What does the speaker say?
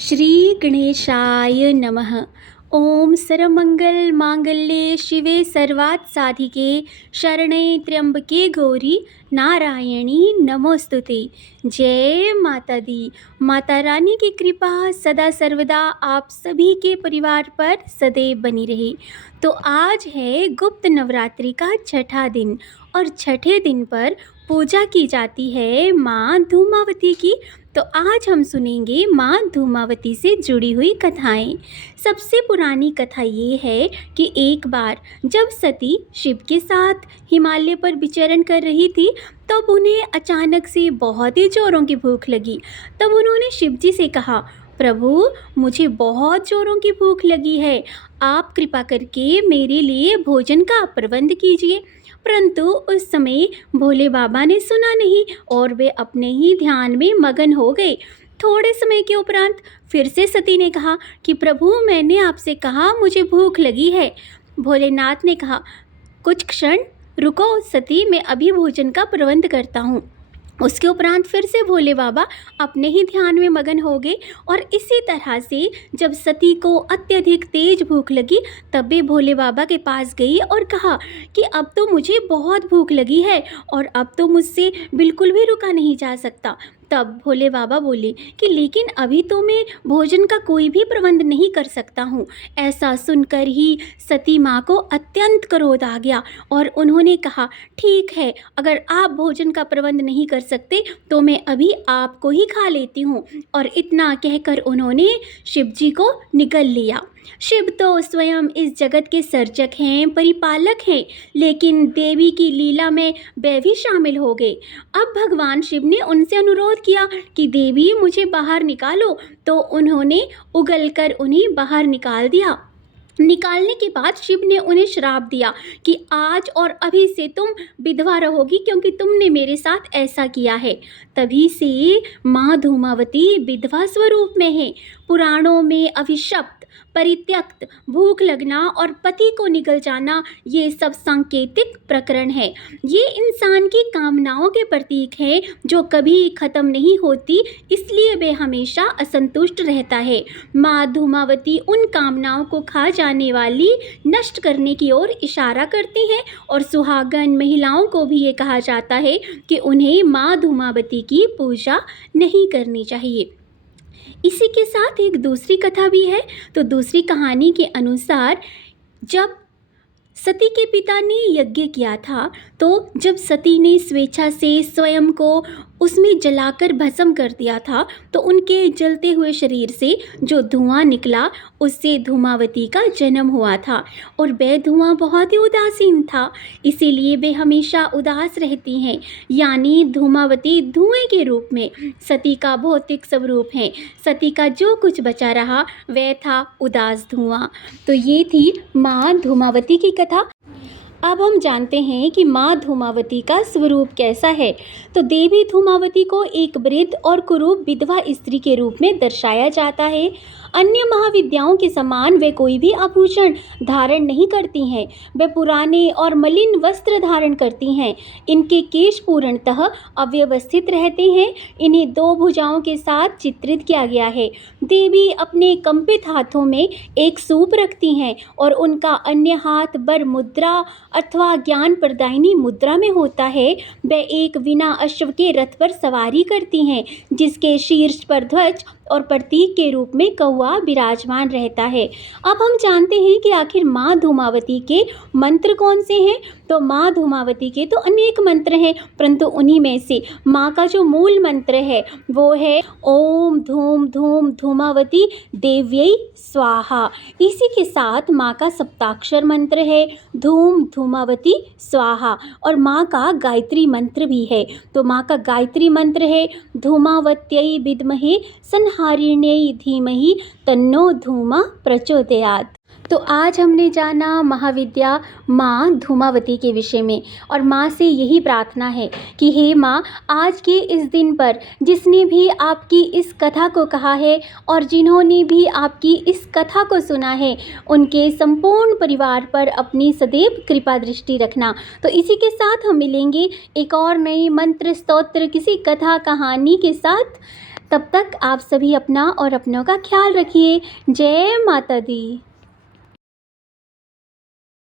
श्री गणेशाय नमः। ओम सर्वमंगल मांगल्ये शिवे सर्वार्थ साधिके शरणे त्र्यंबके गौरी नारायणी नमोस्तुते। जय माता दी। माता रानी की कृपा सदा सर्वदा आप सभी के परिवार पर सदैव बनी रहे। तो आज है गुप्त नवरात्रि का छठा दिन और छठे दिन पर पूजा की जाती है माँ धूमावती की। तो आज हम सुनेंगे माँ धूमावती से जुड़ी हुई कथाएं। सबसे पुरानी कथा ये है कि एक बार जब सती शिव के साथ हिमालय पर विचरण कर रही थी तब उन्हें अचानक से बहुत ही जोरों की भूख लगी। तब उन्होंने शिव जी से कहा, प्रभु मुझे बहुत जोरों की भूख लगी है, आप कृपा करके मेरे लिए भोजन का प्रबंध कीजिए। परंतु उस समय भोले बाबा ने सुना नहीं और वे अपने ही ध्यान में मगन हो गए। थोड़े समय के उपरांत फिर से सती ने कहा कि प्रभु मैंने आपसे कहा मुझे भूख लगी है। भोलेनाथ ने कहा, कुछ क्षण रुको सती, मैं अभी भोजन का प्रबंध करता हूँ। उसके उपरांत फिर से भोले बाबा अपने ही ध्यान में मगन हो गए और इसी तरह से जब सती को अत्यधिक तेज भूख लगी तब भी भोले बाबा के पास गई और कहा कि अब तो मुझे बहुत भूख लगी है और अब तो मुझसे बिल्कुल भी रुका नहीं जा सकता। तब भोले बाबा बोले कि लेकिन अभी तो मैं भोजन का कोई भी प्रबंध नहीं कर सकता हूँ। ऐसा सुनकर ही सती माँ को अत्यंत क्रोध आ गया और उन्होंने कहा, ठीक है, अगर आप भोजन का प्रबंध नहीं कर सकते तो मैं अभी आपको ही खा लेती हूँ। और इतना कहकर उन्होंने शिव जी को निगल लिया। शिव तो स्वयं इस जगत के सर्जक हैं, परिपालक हैं, लेकिन देवी की लीला में वे भी शामिल हो गए। अब भगवान शिव ने उनसे अनुरोध किया कि देवी मुझे बाहर निकालो, तो उन्होंने उगलकर उन्हें बाहर निकाल दिया। निकालने के बाद शिव ने उन्हें श्राप दिया कि आज और अभी से तुम विधवा रहोगी क्योंकि तुमने मेरे साथ ऐसा किया है। तभी से माँ धूमावती विधवा स्वरूप में है। पुराणों में अभिशप्त, परित्यक्त, भूख लगना और पति को निगल जाना ये सब सांकेतिक प्रकरण है। ये इंसान की कामनाओं के प्रतीक हैं जो कभी खत्म नहीं होती, इसलिए वे हमेशा असंतुष्ट रहता है। माँ धूमावती उन कामनाओं को खा जाने वाली, नष्ट करने की ओर इशारा करती हैं और सुहागन महिलाओं को भी ये कहा जाता है कि उन्हें माँ धूमावती की पूजा नहीं करनी चाहिए। इसी के साथ एक दूसरी कथा भी है। तो दूसरी कहानी के अनुसार जब सती के पिता ने यज्ञ किया था तो जब सती ने स्वेच्छा से स्वयं को उसमें जलाकर भस्म कर दिया था तो उनके जलते हुए शरीर से जो धुआं निकला उससे धूमावती का जन्म हुआ था और वह धुआं बहुत ही उदासीन था, इसीलिए वे हमेशा उदास रहती हैं। यानी धूमावती धुएं के रूप में सती का भौतिक स्वरूप है। सती का जो कुछ बचा रहा वह था उदास धुआं। तो ये थी माँ धूमावती की कथा। अब हम जानते हैं कि माँ धूमावती का स्वरूप कैसा है। तो देवी धूमावती को एक वृद्ध और कुरूप विधवा स्त्री के रूप में दर्शाया जाता है। अन्य महाविद्याओं के समान वे कोई भी आभूषण धारण नहीं करती हैं। वे पुराने और मलिन वस्त्र धारण करती हैं। इनके केश पूर्णतः अव्यवस्थित रहते हैं। इन्हें दो भुजाओं के साथ चित्रित किया गया है। देवी अपने कंपित हाथों में एक सूप रखती हैं और उनका अन्य हाथ बर मुद्रा अथवा ज्ञान प्रदायिनी मुद्रा में होता है। वे एक बिना अश्व के रथ पर सवारी करती हैं जिसके शीर्ष पर ध्वज और प्रतीक के रूप में कौवा विराजमान रहता है। अब हम जानते हैं कि आखिर माँ धूमावती के मंत्र कौन से हैं। तो माँ धूमावती के तो अनेक मंत्र हैं, परंतु उन्हीं में से माँ का जो मूल मंत्र है वो है ओम धूम धूम धूमावती देव्यै स्वाहा। इसी के साथ माँ का सप्ताक्षर मंत्र है धूम धूमावती स्वाहा और माँ का गायत्री मंत्र भी है। तो माँ का गायत्री मंत्र है धूमावत्यै विद्महे संहारिण्यै धीमहि तन्नो धूमा प्रचोदयात्। तो आज हमने जाना महाविद्या माँ धूमावती के विषय में और माँ से यही प्रार्थना है कि हे माँ, आज के इस दिन पर जिसने भी आपकी इस कथा को कहा है और जिन्होंने भी आपकी इस कथा को सुना है उनके संपूर्ण परिवार पर अपनी सदैव कृपा दृष्टि रखना। तो इसी के साथ हम मिलेंगे एक और नई मंत्र स्तोत्र किसी कथा कहानी के साथ। तब तक आप सभी अपना और अपनों का ख्याल रखिए। जय माता दी।